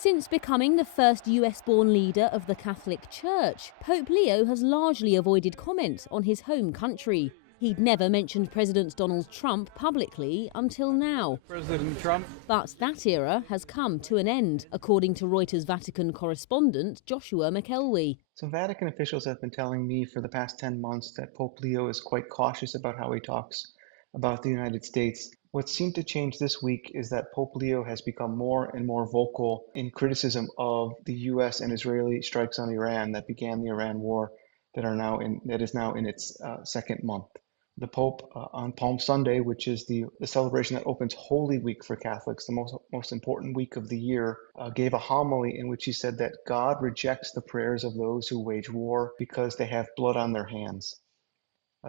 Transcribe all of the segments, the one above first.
Since becoming the first US-born leader of the Catholic Church, Pope Leo has largely avoided comment on his home country. He'd never mentioned President Donald Trump publicly until now. President Trump. But that era has come to an end, according to Reuters Vatican correspondent Joshua McElwee. So Vatican officials have been telling me for the past 10 months that Pope Leo is quite cautious about how he talks about the United States. What seemed to change this week is that Pope Leo has become more and more vocal in criticism of the US and Israeli strikes on Iran that began the Iran war that is now in its second month. The Pope on Palm Sunday, which is the celebration that opens Holy Week for Catholics, the most important week of the year, gave a homily in which he said that God rejects the prayers of those who wage war because they have blood on their hands.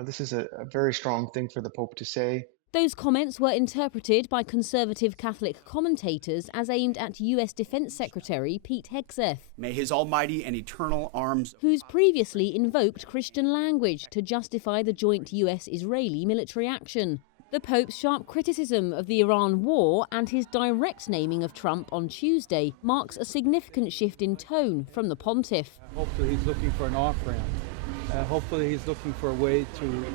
This is a very strong thing for the Pope to say. Those comments were interpreted by conservative Catholic commentators as aimed at US Defense Secretary Pete Hegseth. May his almighty and eternal arms, who's previously invoked Christian language to justify the joint US-Israeli military action. The Pope's sharp criticism of the Iran war and his direct naming of Trump on Tuesday marks a significant shift in tone from the pontiff. Hopefully he's looking for an off-ramp. Hopefully he's looking for a way to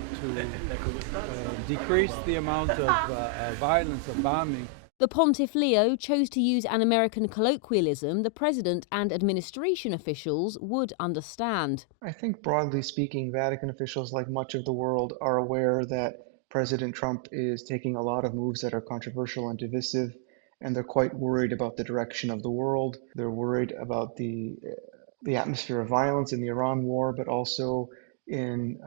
decrease the amount of violence, of bombing. The Pontiff Leo chose to use an American colloquialism the president and administration officials would understand. I think broadly speaking, Vatican officials, like much of the world, are aware that President Trump is taking a lot of moves that are controversial and divisive, and they're quite worried about the direction of the world. They're worried about the atmosphere of violence in the Iran war, but also in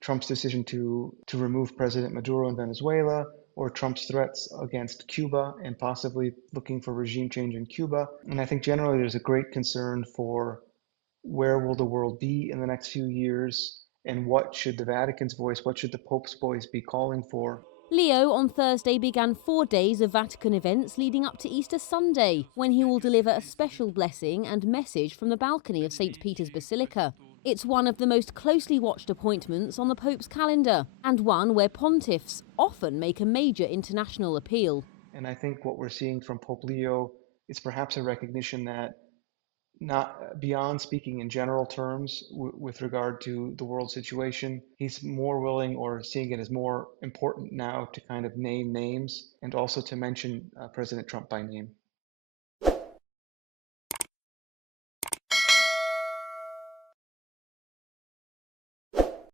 Trump's decision to remove President Maduro in Venezuela, or Trump's threats against Cuba and possibly looking for regime change in Cuba. And I think generally there's a great concern for where will the world be in the next few years, and what should the Vatican's voice, what should the Pope's voice be calling for? Leo on Thursday began 4 days of Vatican events leading up to Easter Sunday, when he will deliver a special blessing and message from the balcony of St. Peter's Basilica. It's one of the most closely watched appointments on the Pope's calendar, and one where pontiffs often make a major international appeal. And I think what we're seeing from Pope Leo is perhaps a recognition that, not beyond speaking in general terms with regard to the world situation, he's more willing, or seeing it as more important now, to kind of name names and also to mention President Trump by name.